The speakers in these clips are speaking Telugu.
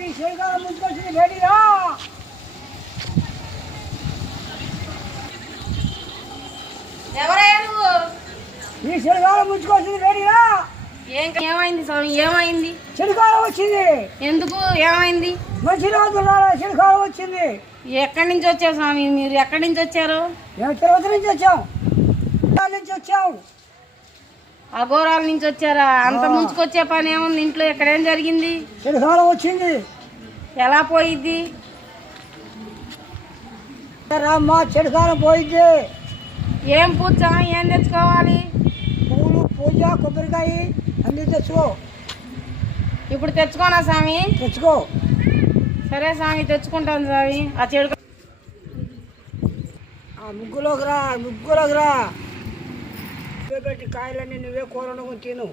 నీ శరీరాలు ముంచుకొచ్చింది వేడిరా. ఎవరయ్యా నువ్వు? నీ శరీరాలు ముంచుకొచ్చింది వేడిరా. ఏమైంది స్వామి? ఏమైంది? చెడుకాలం వచ్చింది. ఎందుకు? ఏమైంది? మంచి రోజులు చెడుకాలం వచ్చింది. ఎక్కడి నుంచి వచ్చావు స్వామి? మీరు ఎక్కడి నుంచి వచ్చారు? మేము తిరుపతి నుంచి వచ్చాం. నుంచి వచ్చాం. అఘోరాల నుంచి వచ్చారా? అంత ముంచుకొచ్చే పని ఏముంది ఇంట్లో? ఎక్కడేం జరిగింది? చెడుకాలం వచ్చింది. ఎలా పోయిద్ది? రామ్మా, చెడుకాలం పోయిద్ది. ఏం పూజ? ఏం తెచ్చుకోవాలి? పూలు, పూజ, కొబ్బరికాయ అన్నీ తెచ్చుకో. ఇప్పుడు తెచ్చుకోనా స్వామి? తెచ్చుకో. సరే స్వామి, తెచ్చుకుంటాను స్వామి. ఆ చెడు ముగ్గులోకి రా, ముగ్గులోకి రా. నువ్వే పెట్టి కాయలన్నీ నువ్వే కూర వండుకొని తిను.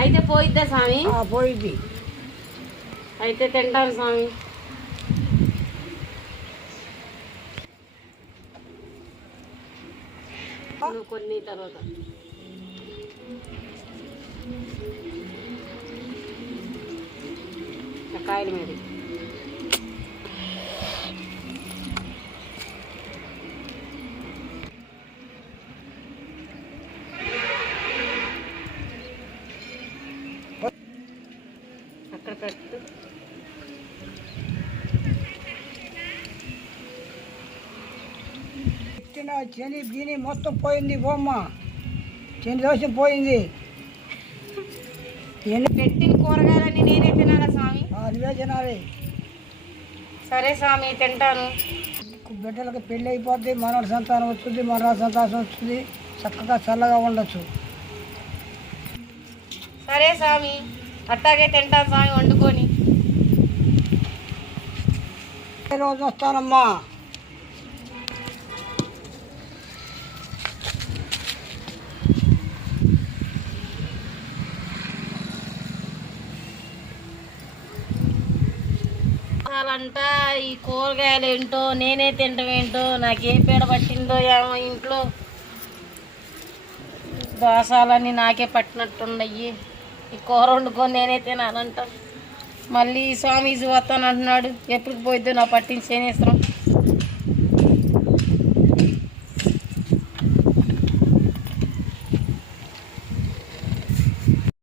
అయితే పోయిద్దా స్వామి? పోయిద్ది. అయితే తింటాను స్వామి. కొన్ని తర్వాత కాయల మీద అక్కడ పెట్టు. శని దీని మొత్తం పోయింది. బొమ్మ శని దోషం పోయింది. పెట్టిన కూరగాయలన్నీ నేనే తినాలా స్వామి? నువ్వే తినాలి. సరే స్వామి, తింటాను. బిడ్డలకు పెళ్ళి అయిపోద్ది, మనవడి సంతానం వస్తుంది, మనవడి సంతానం వస్తుంది. చక్కగా చల్లగా ఉండొచ్చు. సరే స్వామి, అట్టాగే తింటాను స్వామి వండుకొని. రోజు వస్తానమ్మా. అంట ఈ కూరగాయలు ఏంటో, నేనే తింటమేంటో, నాకేం పీడ పట్టిందో ఏమో ఇంట్లో. దోసాలన్నీ నాకే పట్టినట్టున్నాయి. ఈ కూర వండుకొని నేనే తినాలంట. మళ్ళీ స్వామీజీ వస్తానంటున్నాడు. ఎప్పుడు పోయిద్దో నా పట్టిన శనేశ్వరం.